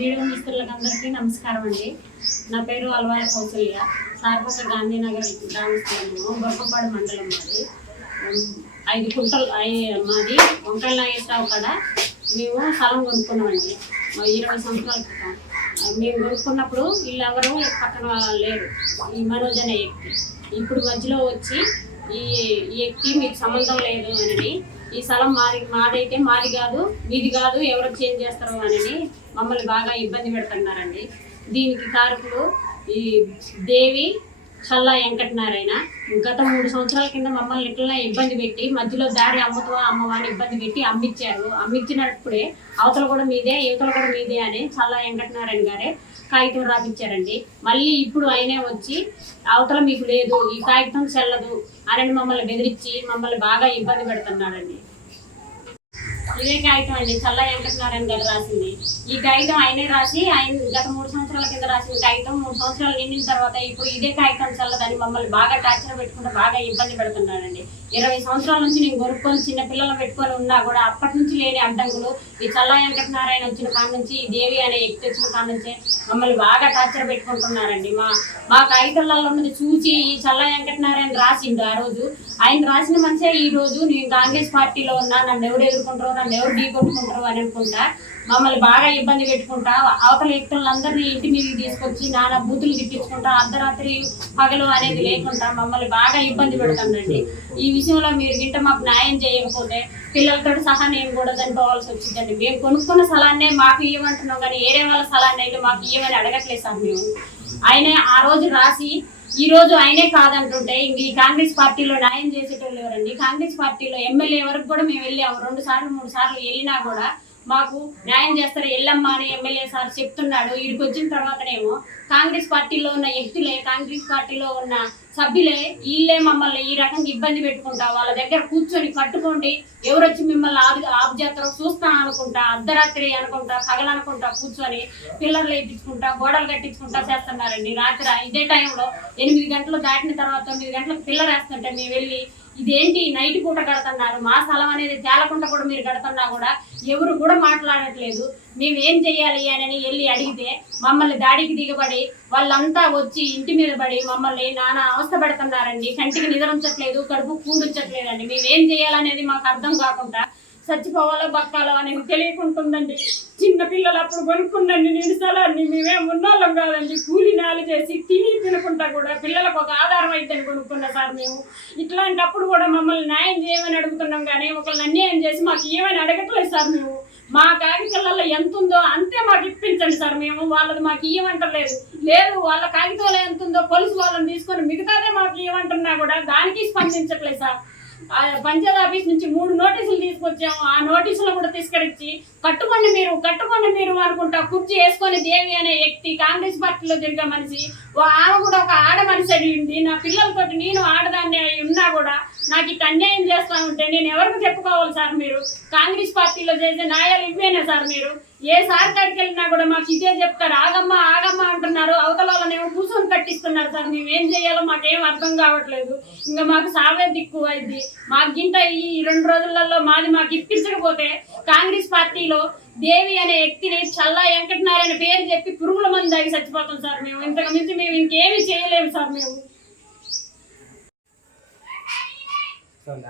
Medium మిత్రులకు అందరికీ నమస్కారం అండి. నా పేరు అల్వాల కౌసల్య. సార్పక గాంధీనగర్ గ్రామస్థలము గొప్పపాడు మండలం మాది. ఐదు కుంటలు మాది వంకాయల నాగేశ్వరావు కాడ మేము స్థలం కొనుక్కున్నామండి. ఇరవై సంవత్సరాల క్రితం. మేము కొనుక్కున్నప్పుడు వీళ్ళెవరూ పక్కన లేరు. ఈ మనోజ్ అనే వ్యక్తి. ఇప్పుడు మధ్యలో వచ్చి ఈ ఈ వ్యక్తి మీకు సంబంధం లేదు అని ఈ స్థలం మాది మాదైతే మాది కాదు మీది కాదు ఎవరు చేంజ్ చేస్తారు అని మమ్మల్ని బాగా ఇబ్బంది పెడుతున్నారండి. దీనికి కారకులు ఈ దేవి చల్లా వెంకటనారాయణ. గత మూడు సంవత్సరాల కింద మమ్మల్ని ఇట్లా ఇబ్బంది పెట్టి మధ్యలో దారి అమ్ముతావా అమ్మవా అని ఇబ్బంది పెట్టి అమ్మిచ్చారు. అమ్మిచ్చినప్పుడే అవతల కూడా మీదే యువతలు కూడా మీదే అని చల్లా వెంకటనారాయణ గారే కాగితం రాపిచ్చారండి. మళ్ళీ ఇప్పుడు ఆయనే వచ్చి అవతల మీకు లేదు ఈ కాగితం చెల్లదు అని మమ్మల్ని బెదిరించి మమ్మల్ని బాగా ఇబ్బంది పెడుతున్నాడండి. ఇదే కాగితం అండి? చల్ల వెంకటనారాయణ గారు రాసింది. ఈ కాగితం ఆయనే రాసి ఆయన గత మూడు సంవత్సరాల కింద రాసిన కాగితం మూడు సంవత్సరాలు నిండిన తర్వాత ఇప్పుడు ఇదే కాగితం చల్లదని మమ్మల్ని బాగా టార్చర్ పెట్టుకుంటే బాగా ఇబ్బంది పెడుతున్నాడండి. ఇరవై సంవత్సరాల నుంచి నేను కొనుక్కొని చిన్న పిల్లలు పెట్టుకొని ఉన్నా కూడా అప్పటి నుంచి లేని అడ్డంకులు. ఈ చల్ల వెంకటనారాయణ వచ్చిన కాడ నుంచి ఈ దేవి అనే వ్యక్తి వచ్చిన కాడ నుంచి మమ్మల్ని బాగా టార్చర్ పెట్టుకుంటున్నారండి. మా మా కాగితాలలో ఉన్నది చూసి ఈ చల్ల వెంకటనారాయణ రాసిండు ఆ రోజు. ఆయన రాసిన మనిషే ఈ రోజు. నేను కాంగ్రెస్ పార్టీలో ఉన్నా నన్ను ఎవరు ఎదుర్కొంటారో నన్ను ఎవరు ఢీ కొట్టుకుంటారు అని అనుకుంటా. మమ్మల్ని బాగా ఇబ్బంది పెట్టుకుంటా. అవతల వ్యక్తులందరినీ ఇంటి మీదకి తీసుకొచ్చి నానా బూతులు తిట్టించుకుంటా. అర్ధరాత్రి పగలు అనేది లేకుండా మమ్మల్ని బాగా ఇబ్బంది పెడతానండి ఈ విషయంలో మీరు గింట మాకు న్యాయం చేయకపోతే పిల్లలతో సహా నేను కూడా చనిపోవాల్సి వచ్చిందండి. మేము కొనుక్కున్న స్థలాన్నే మాకు ఇవ్వమంటున్నాం కానీ ఏరే వాళ్ళ స్థలాన్ని అయితే మాకు ఇవ్వమని అడగట్లేదు సార్ మేము. ఆయన ఆ రోజు రాసి ఈ రోజు ఆయనే కాదంటుంటే ఇంక ఈ కాంగ్రెస్ పార్టీలో న్యాయం చేసేటోళ్ళు ఎవరండి? కాంగ్రెస్ పార్టీలో ఎమ్మెల్యే వరకు కూడా మేము వెళ్ళాము. రెండు సార్లు మూడు సార్లు వెళ్ళినా కూడా మాకు న్యాయం చేస్తారు? ఎల్లమ్మ అని ఎమ్మెల్యే సార్ చెప్తున్నాడు. వీడికి వచ్చిన తర్వాతనేమో కాంగ్రెస్ పార్టీలో ఉన్న వ్యక్తులే కాంగ్రెస్ పార్టీలో ఉన్న సభ్యులే వీళ్ళే మమ్మల్ని ఈ రకంగా ఇబ్బంది పెట్టుకుంటా వాళ్ళ దగ్గర కూర్చొని కట్టుకోండి ఎవరొచ్చి మిమ్మల్ని ఆపు ఆపు చేస్తారో అనుకుంటా అర్ధరాత్రి అనుకుంటా పగలనుకుంటా కూర్చొని పిల్లర్లు వేయించుకుంటా గోడలు కట్టించుకుంటా చేస్తున్నారండి. రాత్రి ఇదే టైంలో ఎనిమిది గంటలు దాటిన తర్వాత తొమ్మిది గంటలకు పిల్లర్ వేస్తుంటే మేము వెళ్ళి ఇదేంటి? నైట్ పూట కడుతున్నారు. మా స్థలం అనేది తేలకుండా కూడా మీరు కడుతున్నా కూడా ఎవరు కూడా మాట్లాడట్లేదు. మేము ఏం చెయ్యాలి అని వెళ్ళి అడిగితే మమ్మల్ని దాడికి దిగబడి వాళ్ళంతా వచ్చి ఇంటి మీద పడి మమ్మల్ని నానా అవస్థ పెడుతున్నారండి. కంటికి నిద్రించట్లేదు కడుపు కూడుచ్చట్లేదండి మేము ఏం చేయాలనేది మాకు అర్థం కాకుండా చచ్చిపోవాలో బక్కాలో అనేది తెలియకుంటుందండి. చిన్న పిల్లలు అప్పుడు కొనుక్కుందండి నేను స్థలాన్ని. మేమేం ఉన్నోళ్ళం కాదండి. కూలి నాలు చేసి తిని తినుకుంటా కూడా పిల్లలకు ఒక ఆధారం అయిద్దని కొనుక్కున్నా సార్ మేము. ఇట్లాంటప్పుడు కూడా మమ్మల్ని న్యాయం చేయమని అడుగుతున్నాం కానీ ఒకళ్ళని అన్యాయం చేసి మాకు ఏమని అడగట్లేదు సార్ మేము. మా కాగితాలలో ఎంత ఉందో అంతే మాకు ఇప్పించండి సార్ మేము. వాళ్ళది మాకు ఇవ్వమంటలేదు లేదు వాళ్ళ కాగితాలు ఎంత ఉందో పోలీసు వాళ్ళని తీసుకొని మిగతాదే మాకు ఇవ్వమంటున్నా కూడా దానికి స్పందించట్లేదు సార్. పంచాయత్ ఆఫీస్ నుంచి మూడు నోటీసులు తీసుకొచ్చాము. ఆ నోటీసులు కూడా తీసుకొచ్చి కట్టుకోండి మీరు కట్టుకోండి మీరు అనుకుంటా కుర్చీ వేసుకొని దేవి అనే వ్యక్తి కాంగ్రెస్ పార్టీలో తిరిగే మనిషి ఓ ఆమె కూడా ఒక ఆడ మనిషి అడిగింది నా పిల్లలతోటి నేను ఆడదాన్ని అయి ఉన్నా కూడా నాకు ఇట్లా అన్యాయం చేస్తా ఉంటే నేను ఎవరికి చెప్పుకోవాలి సార్ మీరు? కాంగ్రెస్ పార్టీలో చేసే న్యాయాలు ఇవ్వేనా సార్ మీరు? ఏ సార్ కాడికి వెళ్ళినా కూడా మాకు ఇదే చెప్తారు. ఆగమ్మ ఆగమ్మ అంటున్నారు. అవతల వాళ్ళనేమో కూర్చొని కట్టిస్తున్నారు సార్. మేము ఏం చేయాలో మాకేం అర్థం కావట్లేదు. ఇంకా మాకు సావే దిక్కు అయింది. మాకు గింట ఈ రెండు రోజులలో మాది మాకు ఇప్పించకపోతే కాంగ్రెస్ పార్టీలో దేవి అనే వ్యక్తిని చల్లా వెంకటనారాయణ పేరు చెప్పి పురుగుల మంది దాగి చచ్చిపోతాం సార్ మేము. ఇంతకు మించి మేము ఇంకేమీ చేయలేము సార్ మేము. So.